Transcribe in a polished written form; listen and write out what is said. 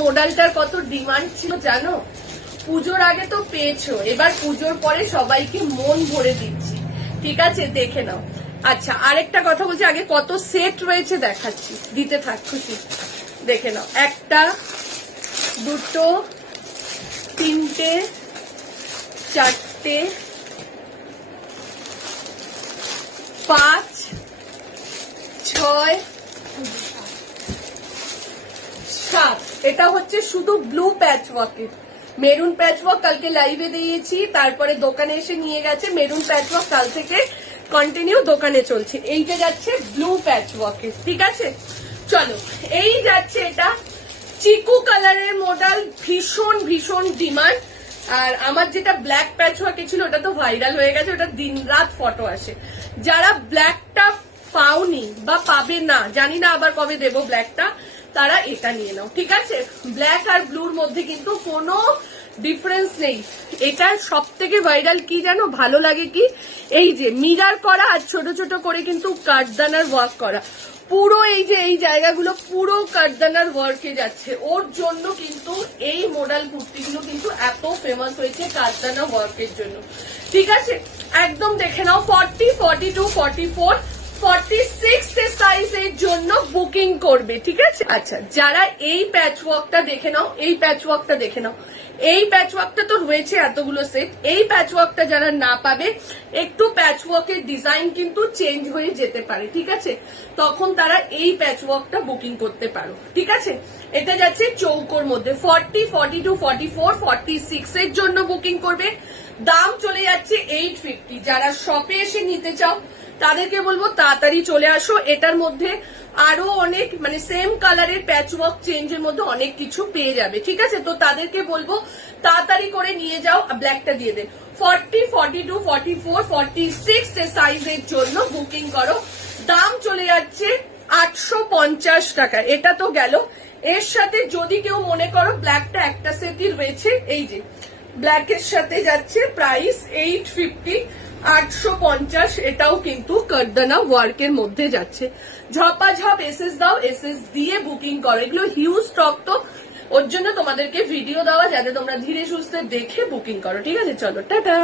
মডেলটার কত ডিমান্ড ছিল জানো? পুজোর আগে তো পেয়েছো, এবার পুজোর পরে সবাইকে মন ভরে দিচ্ছি। ঠিক আছে, দেখে নাও। আচ্ছা, আরেকটা কথা বলছি, আগে কত সেট রয়েছে দেখাচ্ছি, দিতে থাক খুশি। দেখে নাও, একটা, দুটো, তিনটে, চারটে, 5, 6, 7। এটা হচ্ছে শুধু ব্লু প্যাচ ওয়ার্কের। মেরুন প্যাচ ওয়ার্ক কালকে লাইভে দিয়েছি, তারপরে দোকানে এসে নিয়ে গেছে। মেরুন প্যাচ ওয়ার্ক কাল থেকে কন্টিনিউ দোকানে চলছে। এইটা যাচ্ছে ব্লু প্যাচ ওয়ার্কের। ঠিক আছে, চলো এই যাচ্ছে এটা চিকু কালারের মডেল, ভীষণ ভীষণ ডিমান্ড। আর আমার যেটা ব্ল্যাক প্যাচ ওয়ার্কে ছিল ওটা তো ভাইরাল হয়ে গেছে, ওটা দিন রাত ফটো আসে। যারা ব্ল্যাকটা পাওনি বা পাবে না, জানি না আবার কবে দেবো ব্ল্যাকটা, তারা এটা নিয়ে নাও। ঠিক আছে, ব্ল্যাক আর ব্লুর মধ্যে কিন্তু কোনো ডিফারেন্স নেই। এটার সব থেকে ভাইরাল কি জানো, ভালো লাগে কি, এই যে মিরার করা আর ছোট ছোট করে কিন্তু কাঠদানার ওয়ার্ক করা, পুরো এই যে এই জায়গাগুলো পুরো কাঠদানার ওয়ার্কে যাচ্ছে। ওর জন্য কিন্তু এই মডেল কুর্তিগুলো কিন্তু এত ফেমাস হয়েছে কাঠদানা ওয়ার্কের জন্য। ঠিক আছে, একদম দেখে নাও। 40, 42, 44, 46 সাইজের জন্য বুকিং করবে। ঠিক আছে, আচ্ছা যারা এই প্যাচ ওয়ার্কটা দেখে নাও, এই প্যাচ ওয়ার্কটা দেখে নাও। এই প্যাচ ওয়ার্কটা তো রয়েছে এতগুলো সেট। এই প্যাচ ওয়ার্কটা যারা না পাবে, একটু প্যাচ ওয়ার্কের ডিজাইন কিন্তু চেঞ্জ হয়ে যেতে পারে। ঠিক আছে, তখন তারা এই প্যাচ ওয়ার্কটা বুকিং করতে পারো। ঠিক আছে, এটা যাচ্ছে চৌকোর মধ্যে। 40, 42, 44, 46 এর জন্য বুকিং করবে। দাম চলে যাচ্ছে 850। যারা শপে এসে নিতে চাও তাদেরকে বলবো তাড়াতাড়ি চলে আসো। এটার মধ্যে আরো অনেক মানে সেম কালারের প্যাচ ওয়ার্ক চেঞ্জের মধ্যে অনেক কিছু পেয়ে যাবে। ঠিক আছে, তো তাদেরকে বলবো তাড়াতাড়ি করে নিয়ে যাও, ব্ল্যাকটা দিয়ে দে। 40, 42, 44, 46 সাইজের জন্য বুকিং করো। দাম চলে যাচ্ছে 850 টাকা। এটা তো গেল। এর সাথে যদি কেউ মনে করো ব্ল্যাকটা একটা সেটই রয়েছে, এই যে ব্ল্যাকের সাথে যাচ্ছে প্রাইস 850, 850। এটাও কিন্তু কাঠদানা ওয়ার্কের মধ্যে যাচ্ছে। ঝপাঝপ এসএস দাও, এসএস দিয়ে বুকিং করো। এগুলো হিউজ স্টক, তো ওর জন্য তোমাদেরকে ভিডিও দেওয়া যাতে তোমরা ধীরে সুস্থে দেখে বুকিং করো। ঠিক আছে, চলো টাটা।